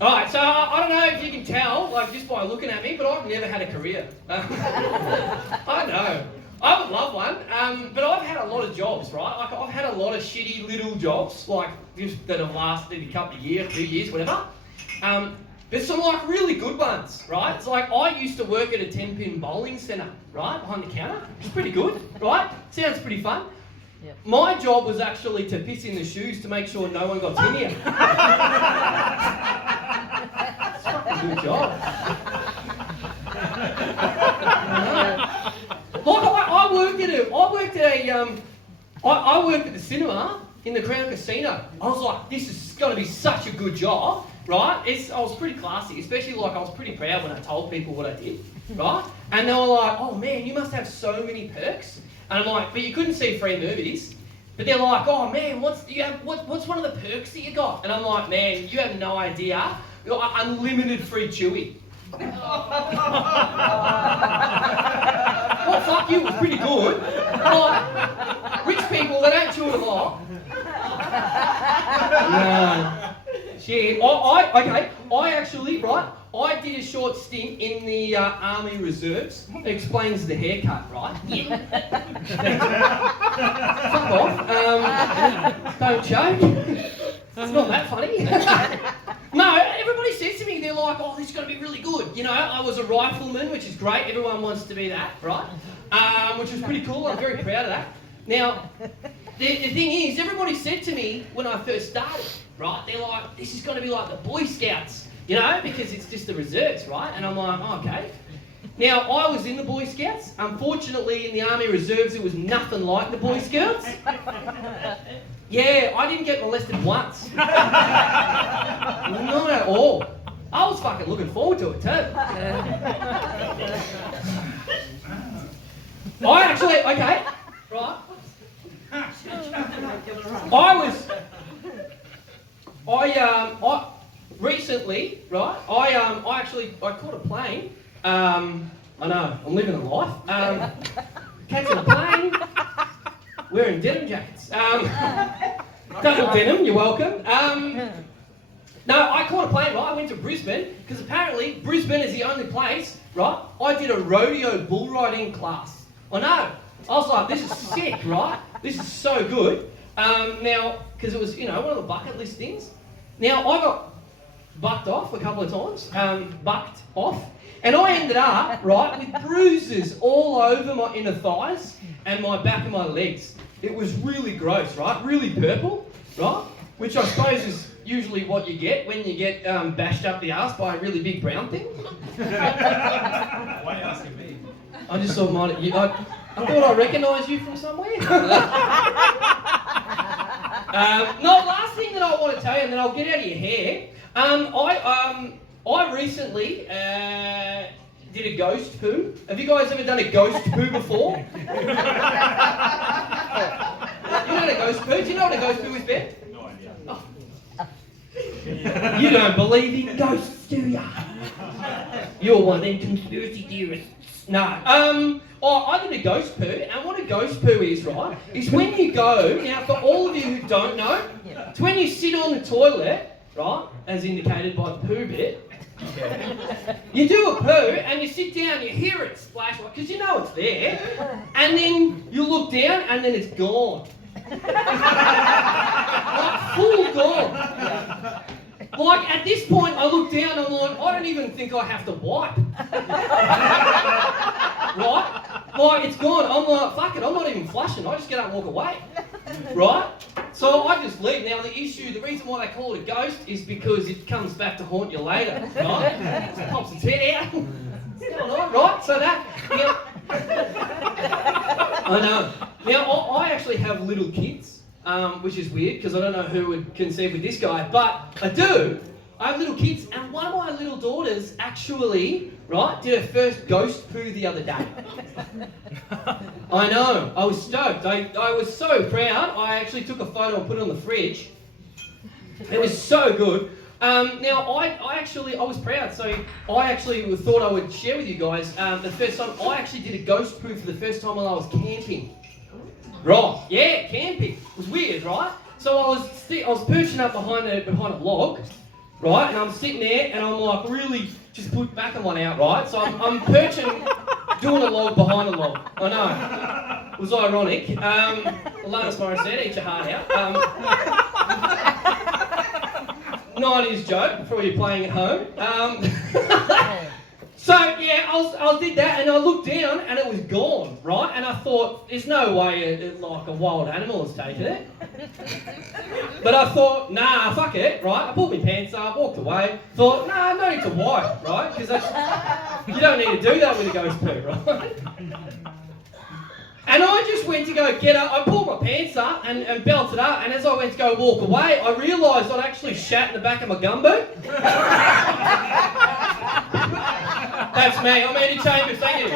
Alright, so I don't know if you can tell, like just by looking at me, but I've never had a career. I know. I would love one, but I've had a lot of jobs, right? Like I've had a lot of shitty little jobs, like just that have lasted a couple of years, 2 years, whatever. There's some like really good ones, right? It's like I used to work at a 10-pin bowling centre, right, behind the counter. It's pretty good, right? Sounds pretty fun. Yep. My job was actually to piss in the shoes to make sure no one got tinea. Good job. Like I worked at the cinema in the Crown Casino. I was like, this is going to be such a good job, right? I was pretty classy, especially like I was pretty proud when I told people what I did, right? And they were like, oh man, you must have so many perks. And I'm like, but you couldn't see free movies. But they're like, oh man, what's one of the perks that you got? And I'm like, man, you have no idea. You got unlimited free Chewy. Well, fuck you, it was pretty good. Like, rich people, they don't chew it a lot. No. Shit. I did a short stint in the Army Reserves. It explains the haircut, right? Yeah. Fuck off. Don't choke. It's not that funny. No, everybody says to me, they're like, oh, this is going to be really good. You know, I was a rifleman, which is great. Everyone wants to be that, right? Which was pretty cool. I'm very proud of that. Now, the thing is, everybody said to me when I first started, right? They're like, this is going to be like the Boy Scouts, you know, because it's just the reserves, right? And I'm like, oh, okay. Now, I was in the Boy Scouts. Unfortunately, in the Army Reserves, it was nothing like the Boy Scouts. Yeah, I didn't get molested once. Not at all. I was fucking looking forward to it too. Right. Recently, right, I caught a plane. I know, I'm living a life. Catching a plane, wearing denim jackets. Double denim, you're welcome. No, I caught a plane, right? I went to Brisbane, because apparently Brisbane is the only place, right? I did a rodeo bull riding class. I know. I was like, this is sick, right? This is so good. Now, because it was, you know, one of the bucket list things. Now, I got bucked off a couple of times, bucked off, and I ended up, right, with bruises all over my inner thighs and my back and my legs. It was really gross, right? Really purple, right? Which I suppose is usually what you get when you get bashed up the arse by a really big brown thing. Why are you asking me? I just thought, I thought I recognised you from somewhere. Last thing that I want to tell you, and then I'll get out of your hair. I recently did a ghost poo. Have you guys ever done a ghost poo before? You know what a ghost poo? Do you know what a ghost poo is, Ben? No idea. Oh. You don't believe in ghosts, do ya? You're one of them conspiracy theorists. No. I did a ghost poo, and what a ghost poo is, right, is when you go, now for all of you who don't know, it's when you sit on the toilet, right, as indicated by the poo bit, you do a poo and you sit down, you hear it splash, because you know it's there, and then you look down and then it's gone. Like full gone. Like at this point I look down and I'm like, I don't even think I have to wipe. Right? Like it's gone. I'm like, fuck it, I'm not even flushing. I just get up and walk away. Right? So I just leave. Now the reason why they call it a ghost is because it comes back to haunt you later. Right? It pops its head out. What's going on? Right? So that, I know. Now I actually have little kids. Which is weird because I don't know who would conceive with this guy, but I do. I have little kids, and one of my little daughters actually, right, did her first ghost poo the other day. I know. I was stoked. I was so proud. I actually took a photo and put it on the fridge. It was so good. Now I was proud, so I actually thought I would share with you guys the first time I actually did a ghost poo for the first time while I was camping. Right, yeah, camping. It was weird, right? So I was perching up behind a log, right? And I'm sitting there, and I'm like really just put back on one out, right? So I'm perching, doing a log behind a log. I know. It was ironic. Alanis Morissette, eat your heart out. 90s joke for you playing at home. So yeah, I did that, and I looked down, and it was gone, right? And I thought, there's no way like a wild animal has taken it. But I thought, nah, fuck it, right? I pulled my pants up, walked away. Thought, nah, no need to wipe, right? Because you don't need to do that with a ghost poo, right? And I just went to go get up. I pulled my pants up and belted up. And as I went to go walk away, I realised I'd actually shat in the back of my gumboot. That's me. I'm Andy Chambers. Thank you.